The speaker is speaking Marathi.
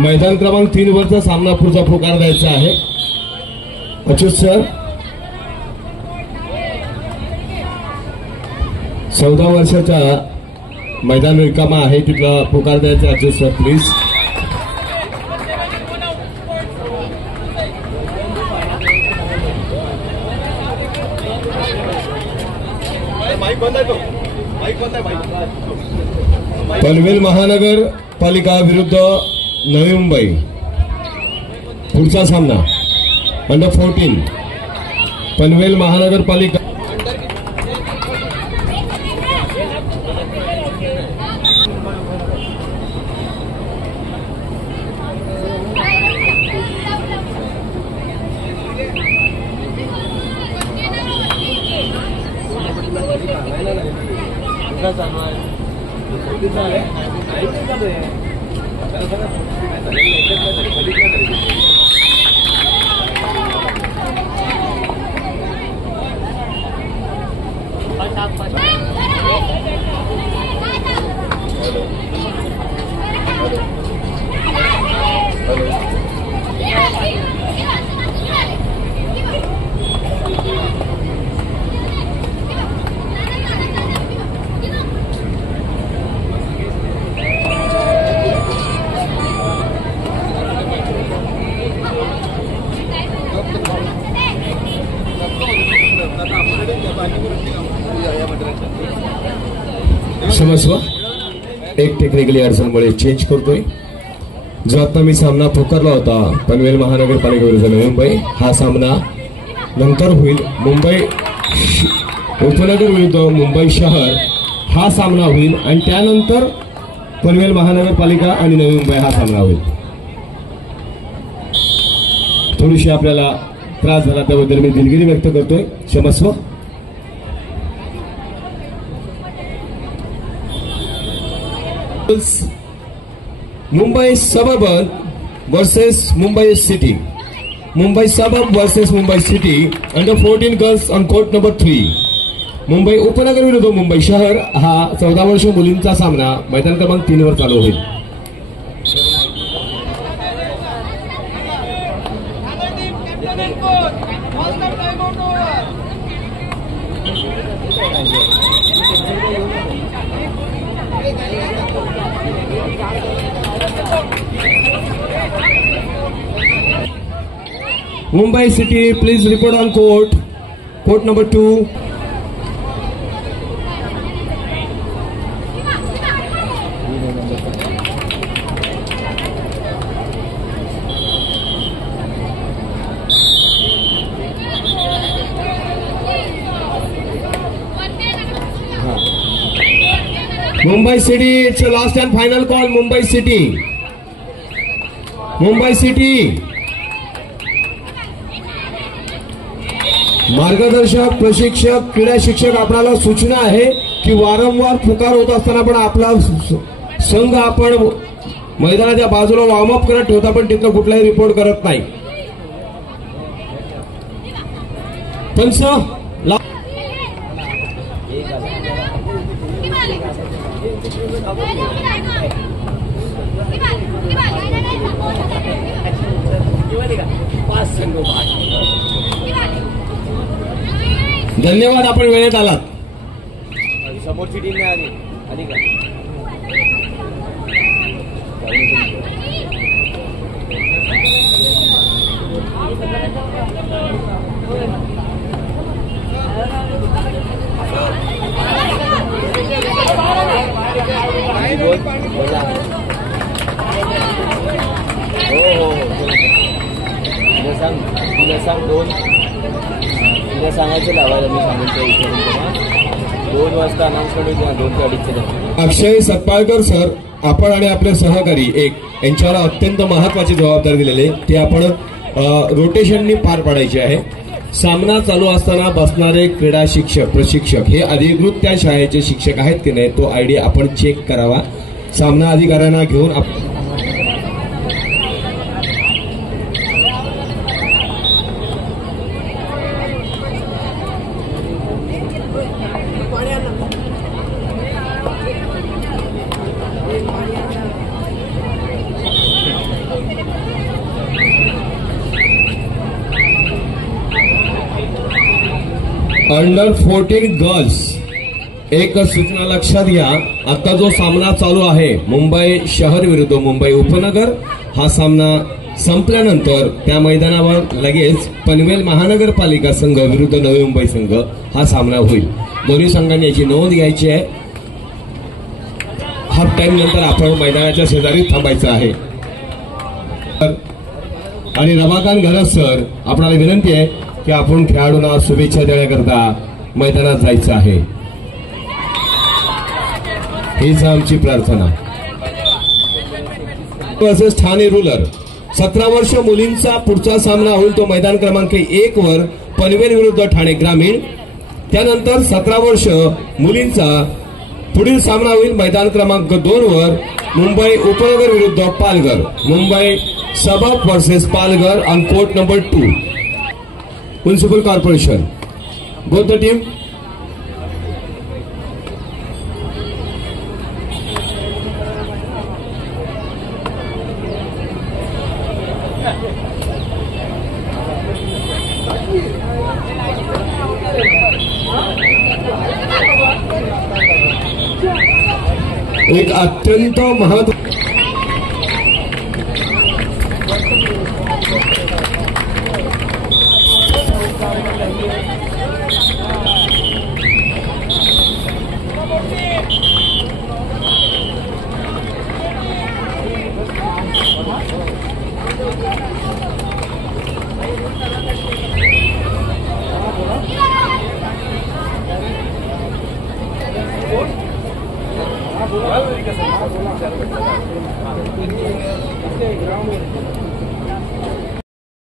मैदान क्रमांक 3 वरचा सामना पुढचा पुकार द्यायचा आहे। अच्युत सर 14 वर्षाचा मैदान रिकामा आहे, तिथला पुकार द्यायचा अच्युत सर प्लीज। पनवेल महानगर पालिका विरुद्ध नवी मुंबई पुढचा सामना अंडर 14 पनवेल महानगर पालिका क्षमस्व एक टेक्निकली अडचणमुळे चेंज करतोय। जो आता मी सामना पुकारला होता पनवेल महानगरपालिका विरुद्ध नवी मुंबई, हा सामना नंतर होईल। मुंबई उपनगर विरुद्ध मुंबई शहर हा सामना होईल आणि त्यानंतर पनवेल महानगरपालिका आणि नवी मुंबई हा सामना होईल। थोडीशी आपल्याला त्रास झाला त्याबद्दल मी दिलगिरी व्यक्त करतोय, क्षमस्व। Mumbai suburban versus Mumbai city, Mumbai suburb versus Mumbai city under 14 girls on court number 3। Mumbai उपनगर विरुद्ध मुंबई शहर हा 14 वर्ष मुलींचा सामना मैदान क्रमांक 3 वर चालू होईल। Mumbai City, please report on court. Court number 2. Mumbai City, it's your last and final call. Mumbai City. Mumbai City. मार्गदर्शक प्रशिक्षक क्रीडा शिक्षक आपल्याला सूचना आहे की वारंवार पुकार होत असताना पण आपला संघ आपण मैदानाच्या बाजूला वॉर्मअप करत ठेवता पण तिथं कुठलाही रिपोर्ट करत नाही। पंच धन्यवाद, आपण वेळेत आलात। समोरची टीम नाही आली का? हो तुला सांग तुला सांगायचं लावायला मी सांगून 2 वाजता अनाउन्समेंट होती ना, 2 ते 2:30 अक्षय सतपाळकर सर, आपण आणि आपले सहकारी यांच्यावर अत्यंत महत्वाची जबाबदारी दिलेली आहे, ते आपण रोटेशननी पार पाडायची आहे। सामना चालू असताना बसणारे क्रीडा शिक्षक प्रशिक्षक हे अधिकृत त्या शाळेचे शिक्षक आहेत की नाही तो आयडी आपण चेक करावा। सामना अधिकाऱ्यांना घेऊन अंडर 14 गर्ल्स, एक सूचना लक्षात घ्या. आता जो सामना चालू आहे मुंबई शहर विरुद्ध मुंबई उपनगर, हा सामना संपल्यानंतर त्या मैदानावर लगेच पनवेल महानगरपालिका संघ विरुद्ध नवी मुंबई संघ हा सामना होईल. दोन्ही संघांनी याची नोंद घ्यायची आहे. हाफ टाइम नंतर आपण मैदानाच्या शेजारी थांबायचं आहे. आणि रमाकांत घरत सर, आपल्याला विनंती आहे की आपण खेळाडूंना शुभेच्छा देण्याकरता मैदानात जायचं आहे. हीच आमची प्रार्थना. वर्सेस ठाणे रूरल, 17 वर्ष मुलींचा पुढचा सामना होईल तो मैदान क्रमांक 1 वर पनवेल विरुद्ध ठाणे ग्रामीण. त्यानंतर 17 वर्ष मुलींचा पुढील सामना होईल मैदान क्रमांक 2 वर मुंबई उपनगर विरुद्ध पालघर. मुंबई सबअप versus Palghar on court number 2, municipal corporation. Both the team. एक अत्यंत महत्व